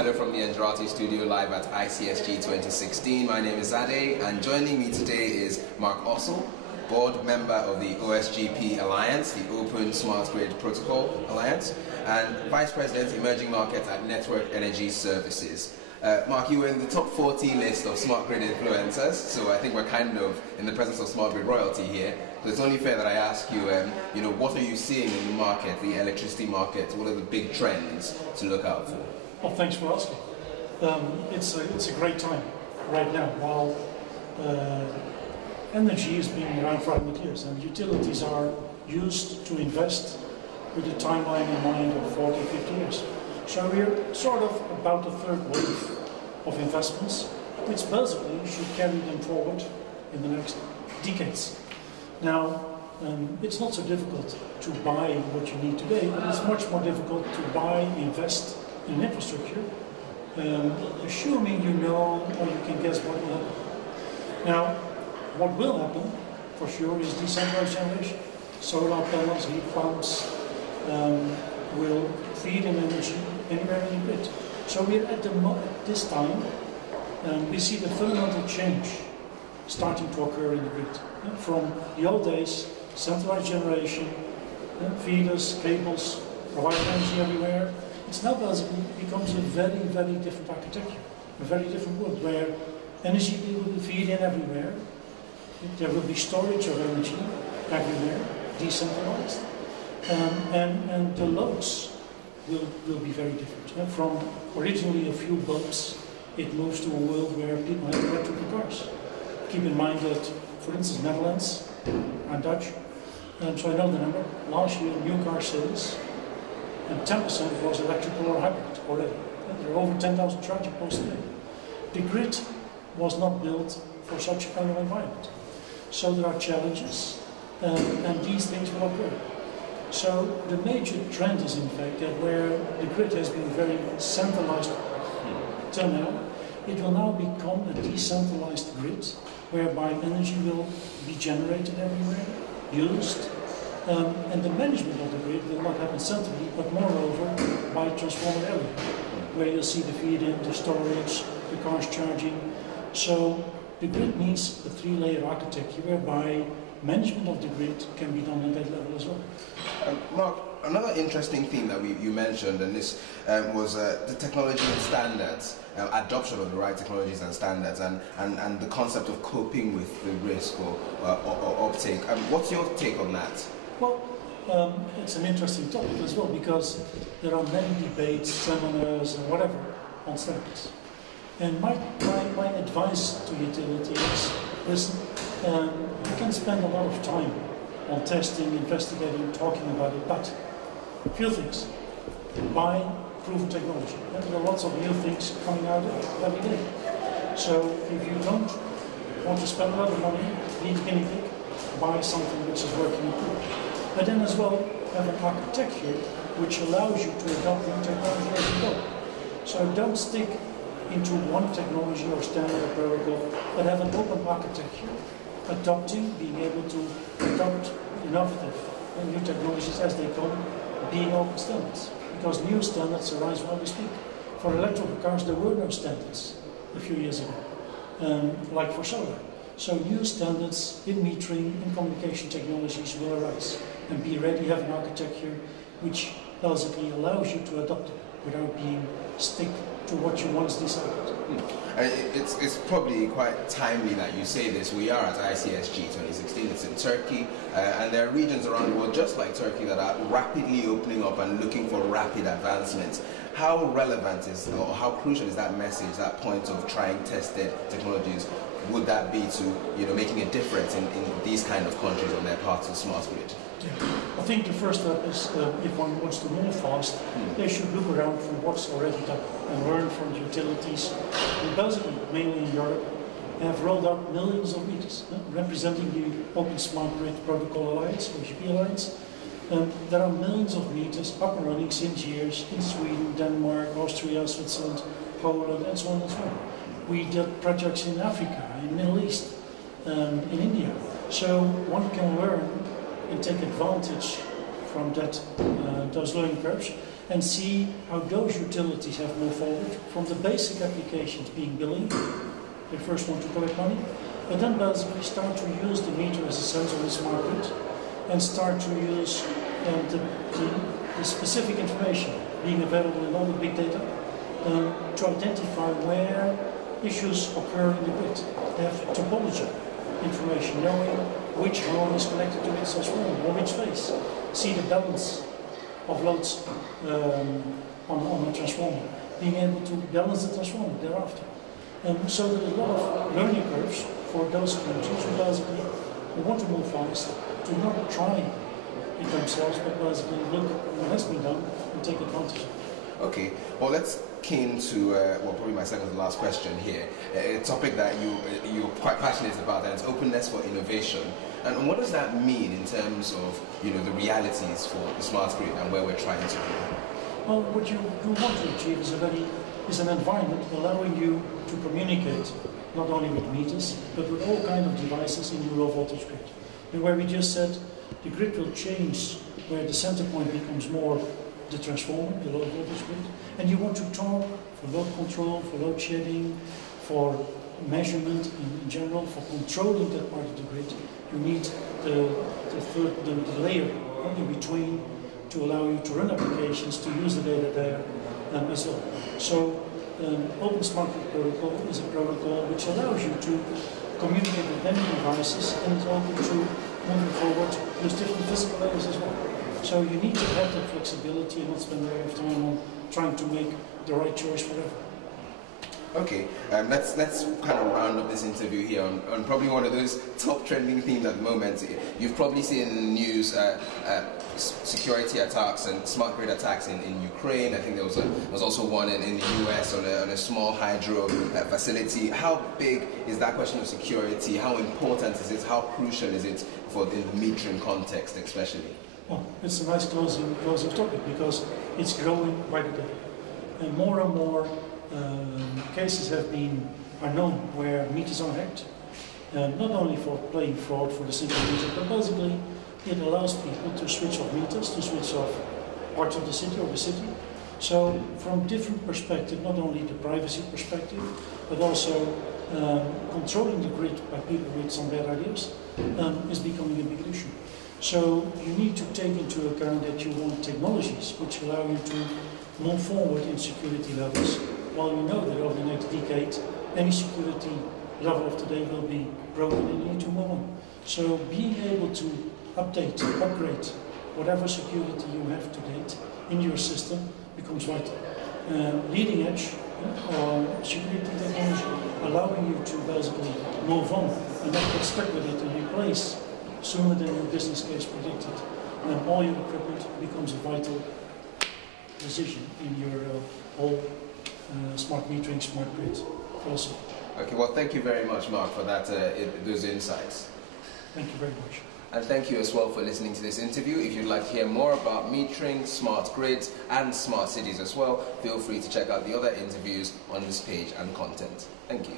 Hello from the Engerati studio live at ICSG 2016. My name is Ade, and joining me today is Mark Ossel, board member of the OSGP Alliance, the Open Smart Grid Protocol Alliance, and Vice President Emerging Markets at Network Energy Services. Mark, you were in the top 40 list of smart grid influencers, so I think we're kind of in the presence of smart grid royalty here. So it's only fair that I ask you, what are you seeing in the market, the electricity market? What are the big trends to look out for? Well, thanks for asking. It's a great time right now. While energy has been around for 100 years, and utilities are used to invest with a timeline in mind of 40, 50 years. So we're sort of about a third wave of investments, which basically should carry them forward in the next decades. Now, it's not so difficult to buy what you need today, but it's much more difficult to buy, invest in infrastructure, assuming you know or you can guess what will happen. Now, what will happen, for sure, is decentralized generation. Solar panels, heat pumps will feed in energy anywhere in the grid. So we're at this time, we see the fundamental change starting to occur in the grid. From the old days, centralized generation, feeders, cables, provide energy everywhere. It's now basically becomes a very, very different architecture, a very different world where energy will be feed in everywhere. There will be storage of energy everywhere, decentralized, and the loads will be very different. From originally a few bulbs, it moves to a world where people have electrical cars. Keep in mind that, for instance, Netherlands, I'm Dutch, so I know the number. Last year, new car sales, and 10% was electrical or hybrid already. There are over 10,000 charging points today. The grid was not built for such a kind of environment. So there are challenges, and these things will occur. So the major trend is, in fact, that where the grid has been very centralized till now, it will now become a decentralized grid, whereby energy will be generated everywhere, used, and the management of the grid will not happen centrally, but moreover by transformer area, where you'll see the feed-in, the storage, the cars charging. So the grid needs a three-layer architecture whereby management of the grid can be done at that level as well. Mark, another interesting theme that you mentioned, and this was the technology and standards, adoption of the right technologies and standards, and the concept of coping with the risk or uptake. What's your take on that? Well, it's an interesting topic as well, because there are many debates, seminars, and whatever on standards. And my advice to utilities is, listen, you can spend a lot of time on testing, investigating, talking about it, but a few things. Buy proven technology. There are lots of new things coming out every day. So if you don't want to spend a lot of money, be the guinea pig, buy something which is working good. But then as well, have an architecture which allows you to adopt new technology as you go. So don't stick into one technology or standard or protocol, but have an open architecture, adopting, being able to adopt innovative and new technologies as they come, being open standards. Because new standards arise while we speak. For electrical cars, there were no standards a few years ago, like for solar. So new standards in metering, in communication technologies will arise, and be ready, have an architecture which basically allows you to adopt it without being stick to what you once decided. It's probably quite timely that you say this. We are at ICSG 2016, it's in Turkey, and there are regions around the world just like Turkey that are rapidly opening up and looking for rapid advancements. How relevant is, or how crucial is that message, that point of trying tested technologies, would that be to making a difference in these kind of countries on their path to smart grid? Yeah. I think the first step is, if one wants to move fast, they should look around for what's already done and learn from the utilities. And basically, mainly in Europe, have rolled out millions of meters, representing the Open Smart Grid Protocol Alliance, OSGP Alliance. There are millions of meters up and running since years in Sweden, Denmark, Austria, Switzerland, Poland, and so on and so on. We did projects in Africa, in the Middle East, in India. So one can learn and take advantage from that, those learning curves. and see how those utilities have moved forward from the basic applications being billing. They first want to collect money, but then basically start to use the meter as a sensor in the smart grid and start to use the specific information being available in all the big data to identify where issues occur in the grid. They have topology information, knowing which home is connected to which transformer or which phase. See the balance of loads on a transformer, being able to balance the transformer thereafter. So there are a lot of learning curves for those countries who basically want to move fast, to not try it themselves, but basically look what has been done and take advantage of it. Okay, well, let's keen to, probably my second to last question here, a topic that you're quite passionate about, and it's openness for innovation. And what does that mean in terms of, the realities for the smart grid and where we're trying to go? Well, what you want to achieve is an environment allowing you to communicate not only with meters, but with all kinds of devices in your low voltage grid. And where we just said the grid will change, where the center point becomes more the transformer, the low voltage grid, and you want to talk for load control, for load shedding, for measurement in general, for controlling that part of the grid, you need the layer in between to allow you to run applications, to use the data there as well. So Open Smart Grid Protocol is a protocol which allows you to communicate with many devices and is open to moving forward with different physical layers as well. So you need to have that flexibility and not spend a lot of time on trying to make the right choice forever. Okay, let's kind of round up this interview here on probably one of those top trending themes at the moment. You've probably seen in the news security attacks and smart grid attacks in Ukraine. I think there was also one in the US on a small hydro facility. How big is that question of security? How important is it? How crucial is it for the metering context especially? Well, it's a nice closing topic because it's growing by the day. And more cases are known where meters are hacked. Not only for playing fraud for the simple meter, but basically it allows people to switch off meters, to switch off parts of the city or the city. So from different perspectives, not only the privacy perspective, but also controlling the grid by people with some bad ideas is becoming a big issue. So you need to take into account that you want technologies which allow you to move forward in security levels, while you know that over the next decade, any security level of today will be broken and you need to move on. So being able to update, upgrade whatever security you have to date in your system becomes vital. Leading edge security technology allowing you to basically move on and not get stuck with it and replace sooner than your business case predicted. And all your equipment becomes a vital decision in your whole smart metering, smart grid philosophy. Okay, well, thank you very much, Mark, for those insights. Thank you very much. And thank you as well for listening to this interview. If you'd like to hear more about metering, smart grids, and smart cities as well, feel free to check out the other interviews on this page and content. Thank you.